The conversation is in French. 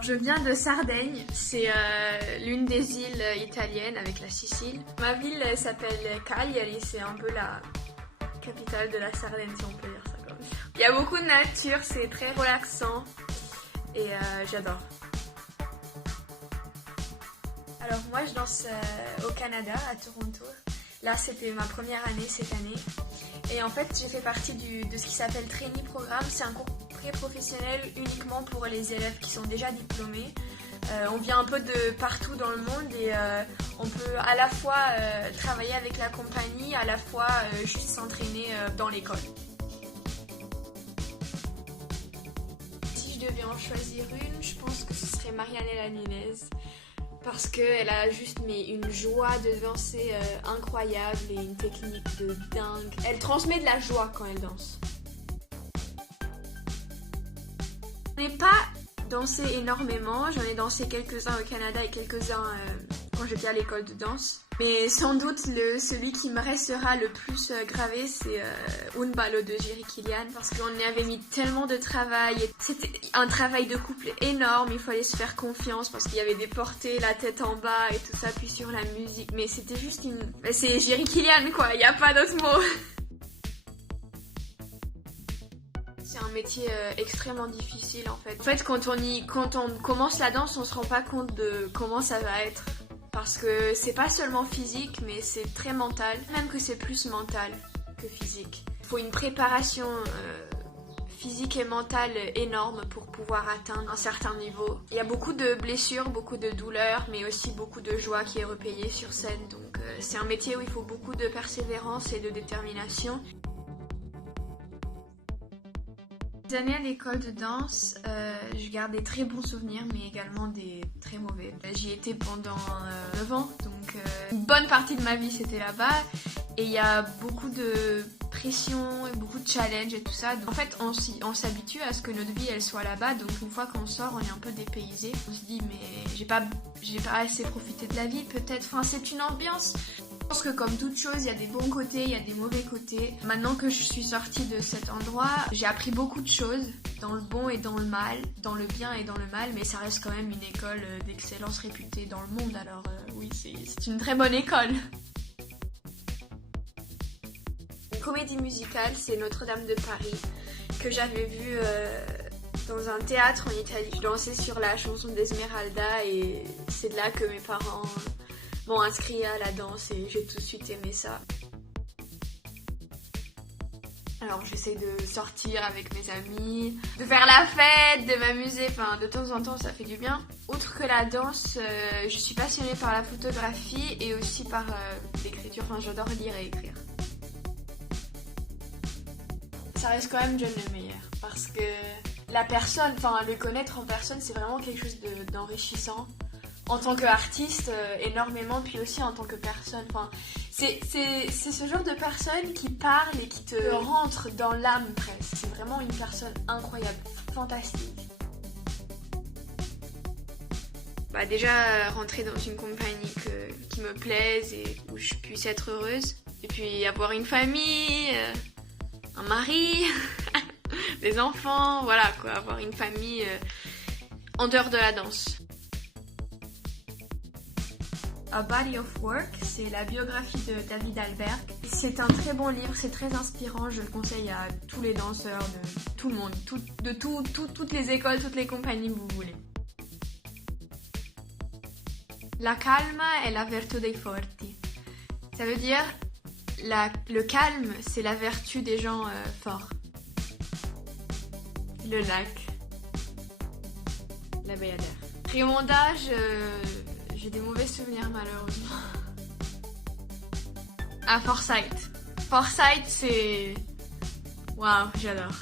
Alors je viens de Sardaigne, c'est l'une des îles italiennes avec la Sicile. Ma ville s'appelle Cagliari, c'est un peu la capitale de la Sardaigne si on peut dire ça comme ça. Il y a beaucoup de nature, c'est très relaxant et j'adore. Alors moi je danse au Canada, à Toronto. Là c'était ma première année cette année. Et en fait j'ai fait partie de ce qui s'appelle Trainee Programme, c'est un cours pré-professionnel uniquement pour les élèves qui sont déjà diplômés. On vient un peu de partout dans le monde et on peut à la fois travailler avec la compagnie, à la fois juste s'entraîner dans l'école. Si je devais en choisir une, je pense que ce serait Marianella Nunez. Parce qu'elle a juste une joie de danser incroyable et une technique de dingue. Elle transmet de la joie quand elle danse. Je n'ai pas dansé énormément, j'en ai dansé quelques-uns au Canada et quelques-uns quand j'étais à l'école de danse. Mais sans doute celui qui me restera le plus gravé, c'est Un ballo de Jiri Kilian parce qu'on y avait mis tellement de travail. C'était un travail de couple énorme, il fallait se faire confiance parce qu'il y avait des portées, la tête en bas et tout ça, puis sur la musique. Mais c'était juste c'est Jiri Kilian quoi, il n'y a pas d'autre mot. C'est un métier extrêmement difficile en fait. En fait, quand on commence la danse, on se rend pas compte de comment ça va être. Parce que c'est pas seulement physique, mais c'est très mental. Même que c'est plus mental que physique. Il faut une préparation physique et mentale énorme pour pouvoir atteindre un certain niveau. Il y a beaucoup de blessures, beaucoup de douleurs, mais aussi beaucoup de joie qui est repayée sur scène. Donc c'est un métier où il faut beaucoup de persévérance et de détermination. Ces années à l'école de danse, je garde des très bons souvenirs, mais également des très mauvais. J'y étais pendant 9 ans, donc une bonne partie de ma vie c'était là-bas. Et il y a beaucoup de pression, et beaucoup de challenges et tout ça. En fait, on s'habitue à ce que notre vie elle soit là-bas, donc une fois qu'on sort, on est un peu dépaysé. On se dit mais j'ai pas assez profité de la vie peut-être. Enfin, c'est une ambiance. Je pense que comme toute chose, il y a des bons côtés, il y a des mauvais côtés. Maintenant que je suis sortie de cet endroit, j'ai appris beaucoup de choses, dans le bon et dans le mal, dans le bien et dans le mal, mais ça reste quand même une école d'excellence réputée dans le monde, alors oui, c'est une très bonne école. Une comédie musicale, c'est Notre-Dame de Paris, que j'avais vue dans un théâtre en Italie. Je dansais sur la chanson d'Esmeralda et c'est de là que mes parents m'ont inscrit à la danse et j'ai tout de suite aimé ça. Alors j'essaie de sortir avec mes amis, de faire la fête, de m'amuser, enfin de temps en temps ça fait du bien. Outre que la danse, je suis passionnée par la photographie et aussi par l'écriture, enfin j'adore lire et écrire. Ça reste quand même John Le Meyer parce que la personne, enfin le connaître en personne c'est vraiment quelque chose d'enrichissant. En tant qu'artiste, énormément, puis aussi en tant que personne. Enfin, c'est ce genre de personne qui parle et qui te rentre dans l'âme presque. C'est vraiment une personne incroyable, fantastique. Bah déjà, rentrer dans une compagnie qui me plaise et où je puisse être heureuse. Et puis avoir une famille, un mari, des enfants, voilà quoi, avoir une famille en dehors de la danse. A Body of Work, c'est la biographie de David Alberg. C'est un très bon livre, c'est très inspirant, je le conseille à tous les danseurs, de tout le monde, toutes les écoles, toutes les compagnies que vous voulez. La calma è la virtù dei forti. Ça veut dire, le calme, c'est la vertu des gens forts. Le lac. La Bayadère. Raymonda, j'ai des mauvais souvenirs malheureusement. Ah, Forsyth. Forsyth, c'est... Waouh, j'adore.